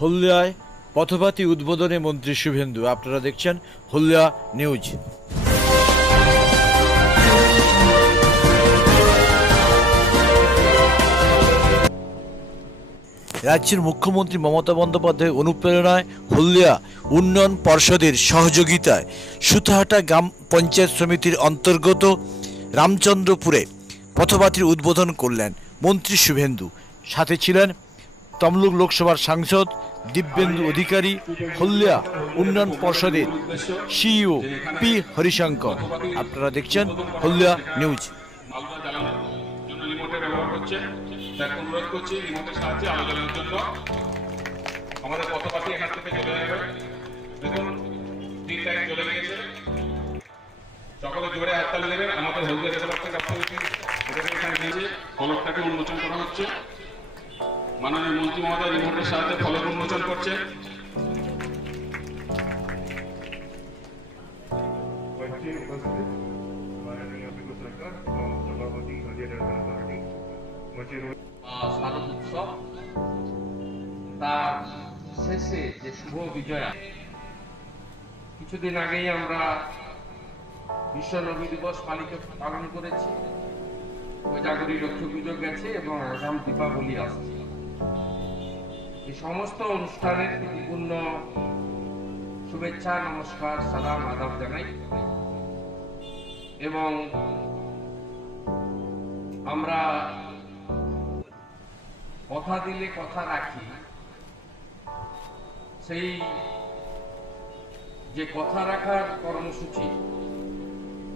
হলদিয়ায় পথবাতি উদ্বোধনে মন্ত্রী শুভেন্দু। আপনারা দেখছেন হলদিয়া নিউজ। রাজ্যের মুখ্যমন্ত্রী মমতা বন্দ্যোপাধ্যায়ের অনুপ্রেরণায় হলদিয়া উন্নয়ন পর্ষদের সহযোগিতায় সুতাহাটা গ্রাম পঞ্চায়েত সমিতির অন্তর্গত রামচন্দ্রপুরে পথবাতির উদ্বোধন করলেন মন্ত্রী শুভেন্দু। সাথে ছিলেন তমলুক লোকসভার সাংসদ দিব্যেন্দু অধিকারী, হলদিয়া উন্নয়ন পর্ষদের সিইও পি হরিশঙ্কর। আপনারা দেখছেন হলদিয়া নিউজ। অনুরোধ করছি রিমোটের সাহায্যে আলোচনার জন্য আমাদের পথবাতি এখান থেকে চলে যাবে। দেখুন 3 টাইম চলে গিয়েছে। সকলে জোরে হাততালি দেবেন। আমাদের হলদিয়া ডেভেলপমেন্ট অথরিটি এখানে নিয়ে ফলকটাকে উন্মোচন করা হচ্ছে। মাননীয় মন্ত্রী মহোদয় রিমোটের সাহায্যে ফলক উন্মোচন করছে। শারদ উৎসব তার শেষে যে শুভ বিজয়া, কিছুদিন আগেই আমরা বিশ্ব নবী দিবস পালন করেছি, কোজাগরী লক্ষ্মী পুজো গেছে এবং আগাম দীপাবলি আসছে। এই সমস্ত অনুষ্ঠানের পূর্ণ শুভেচ্ছা, নমস্কার, সালাম, আদাব জানাই এবং আমরা কথা দিলে কথা রাখি। সেই যে কথা রাখার কর্মসূচি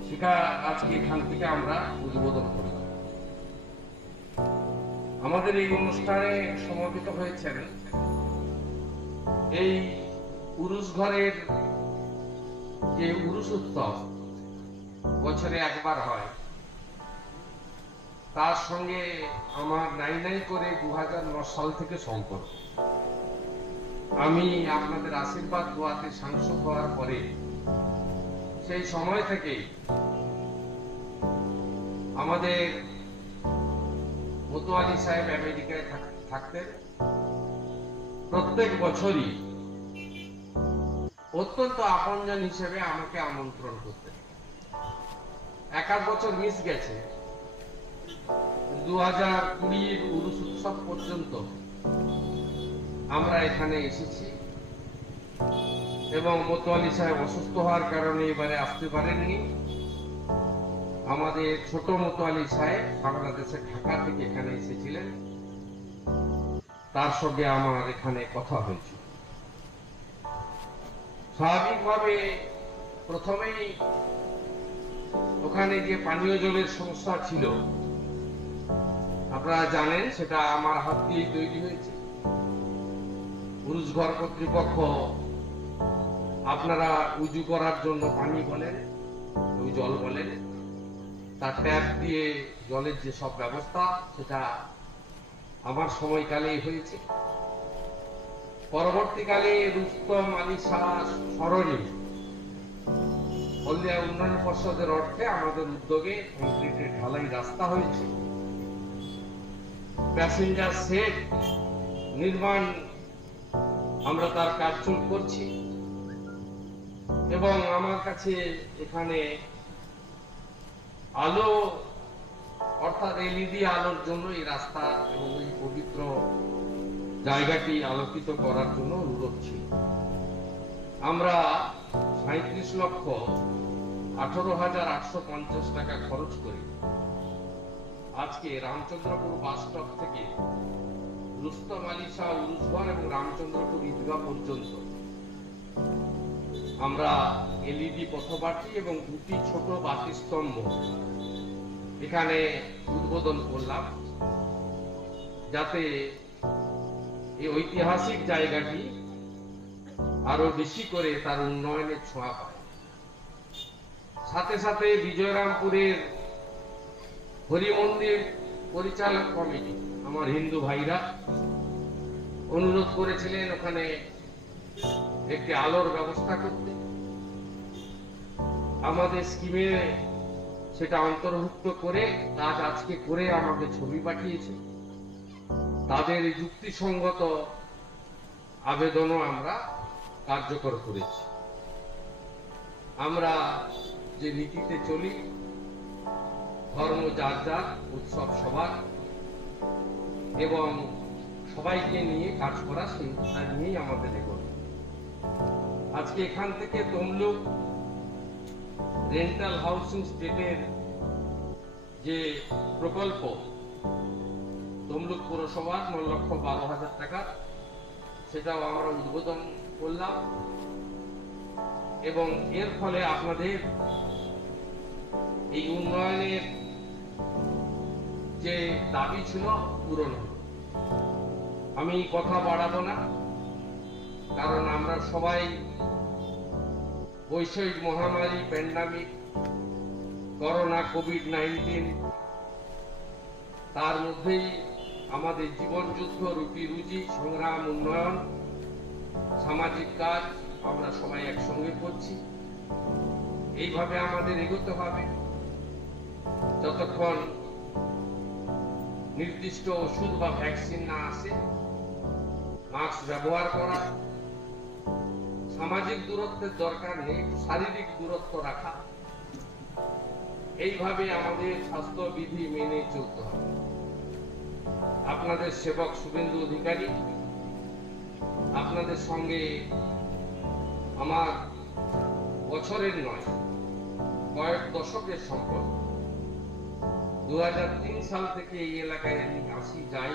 সেটা আজকে এখান থেকে আমরা উদ্বোধন করলাম। আমাদের এই অনুষ্ঠানে সমবেত হয়েছেন এই উরুস ঘরের যে উরুস উৎসব বছরে একবার হয়, তার সঙ্গে আমার নাই করে 2009 সাল থেকে সম্পর্ক। আমি আপনাদের আশীর্বাদ দোয়াতে সাংসদ হওয়ার পরে সেই সময় থেকেই আমাদের মোতোয়ালি সাহেব আমেরিকায় থাকতেন। প্রত্যেক বছরই অত্যন্ত আপনজন হিসেবে আমাকে আমন্ত্রণ করতেন। এক বছর মিস গেছে, 2020 উরুস উৎসব পর্যন্ত আমরা এখানে এসেছি এবং মোতোয়ালি সাহেব অসুস্থ হওয়ার কারণে এবারে আসতে পারেননি। আমাদের ছোট মোতোয়ালি সাহেব বাংলাদেশের ঢাকা থেকে এখানে এসেছিলেন, তার সঙ্গে আমার এখানে কথা হয়েছিল। স্বাভাবিকভাবে প্রথমেই ওখানে যে পানীয় জলের সমস্যা ছিল আপনারা জানেন, সেটা আমার হাত দিয়ে তৈরি হয়েছে। পুরুষ ঘর কর্তৃপক্ষ আপনারা উজু করার জন্য পানি বলেন, ওই জল বলেন, তার ট্যাপ দিয়ে জলের যে সব ব্যবস্থা সেটা আমার সময়কালেই হয়েছে। পরবর্তীকালে রুস্তম আলী শাহ সরণি হলদিয়া উন্নয়ন পর্ষদের অর্থে আমাদের উদ্যোগে কংক্রিটের ঢালাই রাস্তা হয়েছে। প্যাসেঞ্জার সেট নির্মাণ আমরা তার কাজ শুরু করছি এবং আমার কাছে এখানে আলো অর্থাৎ এলইডি আলোর জন্য এই রাস্তা এবং এই পবিত্র জায়গাটি আলোকিত করার জন্য অনুরোধ ছিল। আমরা 37,18,850 টাকা খরচ করি আজকে রামচন্দ্রপুর বাস স্টপ থেকে রুস্তম আলী শাহ উরুসঘর এবং রামচন্দ্রপুর ঈদগাহ পর্যন্ত আমরা এলইডি পথবাতি এবং 2টি ছোট বাতি স্তম্ভ এখানে উদ্বোধন করলাম, যাতে এই ঐতিহাসিক জায়গাটি আরো বেশি করে তার উন্নয়নের ছোঁয়া পায়। সাথে সাথে বিজয়রামপুরের হরি মন্দির পরিচালক কমিটি আমার হিন্দু ভাইরা অনুরোধ করেছিলেন ওখানে একটি আলোর ব্যবস্থা করতে। আমাদের স্কিমে সেটা অন্তর্ভুক্ত করে কাজ আজকে করে আমাকে ছবি পাঠিয়েছে। তাদের যুক্তিসঙ্গত আবেদনও আমরা কার্যকর করেছি। আমরা যে নীতিতে চলি, ধর্ম যার যার, উৎসব সবার, এবং সবাইকে নিয়ে কাজ করা, সেই নিয়েই আমাদের এগোনো। আজকে এখান থেকে তমলুক রেন্টাল হাউসিং স্টেটের যে প্রকল্প, তমলুক পৌরসভার 9,12,000 টাকা, সেটাও আমরা উদ্বোধন করলাম, এবং এর ফলে আপনাদের এই উন্নয়নের যে দাবি ছিল পূরণ হল। আমি কথা বাড়াবো না, কারণ আমরা সবাই বৈশ্বিক মহামারী, প্যান্ডামিক, করোনা, কোভিড-19, তার মধ্যেই আমাদের জীবন যুদ্ধ, রুটি রুজি, সংগ্রাম, উন্নয়ন, সামাজিক কাজ আমরা সবাই একসঙ্গে করছি। এইভাবে আমাদের এগোতে হবে যতক্ষণ নির্দিষ্ট ওষুধ বা ভ্যাকসিন না আসে। মাস্ক ব্যবহার করা, সামাজিক দূরত্বের দরকার নেই, শারীরিক দূরত্ব রাখা, এইভাবে আমাদের স্বাস্থ্যবিধি মেনে চলতে হবে। আপনাদের সেবক শুভেন্দু অধিকারী, আপনাদের সঙ্গে আমার বছরের নয়, কয়েক দশকের সম্পর্ক। 2003 সাল থেকে এই এলাকায় আমি আসি যাই।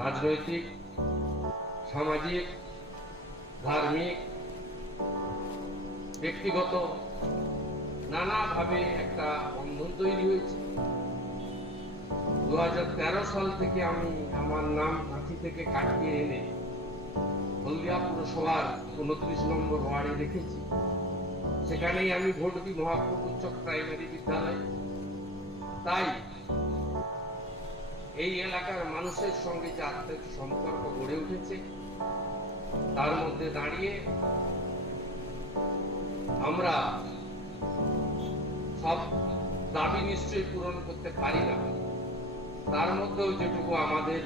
রাজনৈতিক, সামাজিক, ধার্মিক, ব্যক্তিগত নানাভাবে একটা বন্ধন তৈরি হয়েছে। 2013 সাল থেকে আমি আমার নাম কাঁথি থেকে কাটিয়ে এনে হলদিয়া পুরসভার 29 নম্বর ওয়ার্ডে রেখেছি। সেখানেই আমি ভোট দিই, মহাপ্রভু উচ্চ প্রাইমারি বিদ্যালয়। তাই এই এলাকার মানুষের সঙ্গে যে আত্মিক সম্পর্ক গড়ে উঠেছে, তার মধ্যে দাঁড়িয়ে আমরা সব দাবি নিশ্চয়ই পূরণ করতে পারি না, তার মধ্যেও যেটুকু আমাদের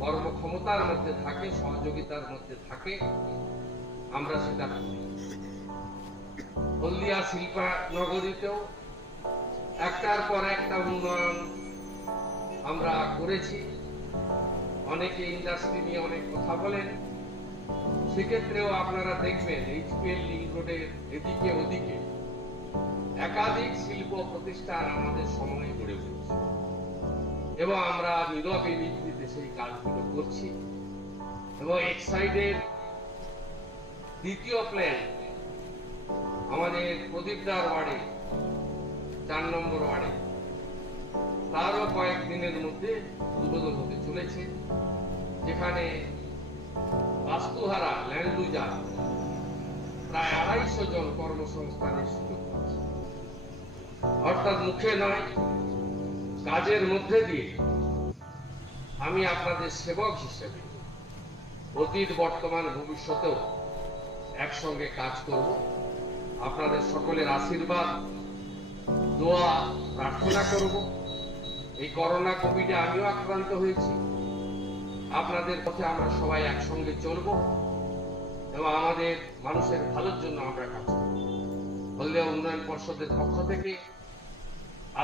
কর্মক্ষমতার মধ্যে থাকে, সহযোগিতার মধ্যে থাকে, আমরা সেটা করি। হলদিয়া শিল্পনগরীতেও একটার পর একটা উন্নয়ন আমরা করেছি। অনেকে ইন্ডাস্ট্রি নিয়ে অনেক কথা বলেন, সেক্ষেত্রেও আপনারা দেখবেন এইচপিএল লিংক রোডের এদিকে ওদিকে একাধিক শিল্প প্রতিষ্ঠান আমাদের সময়ে গড়ে উঠেছে, এবং আমরা নীরবে নিভৃতে সেই কাজগুলো করছি। এবং এক্সাইডের দ্বিতীয় প্ল্যান আমাদের প্রদীপদার ওয়ার্ডে, 4 নম্বর ওয়ার্ডে, তারও কয়েকদিনের মধ্যে উদ্বোধন হতে চলেছে, যেখানে বাস্তুহারা ল্যান্ড লুজার প্রায় 250 জন কর্মসংস্থানের সুযোগ পাচ্ছে। অর্থাৎ মুখে নয়, কাজের মধ্যে দিয়ে আমি আপনাদের সেবক হিসেবে অতীত, বর্তমান, ভবিষ্যতেও একসঙ্গে কাজ করব। আপনাদের সকলের আশীর্বাদ, দোয়া, প্রার্থনা করব। এই করোনা কোভিডে আমিও আক্রান্ত হয়েছি, আপনাদের পথে আমরা সবাই একসঙ্গে চলব এবং আমাদের মানুষের ভালোর জন্য আমরা কাজ করব। হলদিয়া উন্নয়ন পর্ষদের পক্ষ থেকে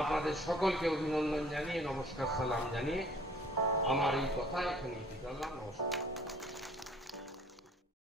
আপনাদের সকলকে অভিনন্দন জানিয়ে, নমস্কার, সালাম জানিয়ে আমার এই কথা এখানে ইতি করলাম। নমস্কার।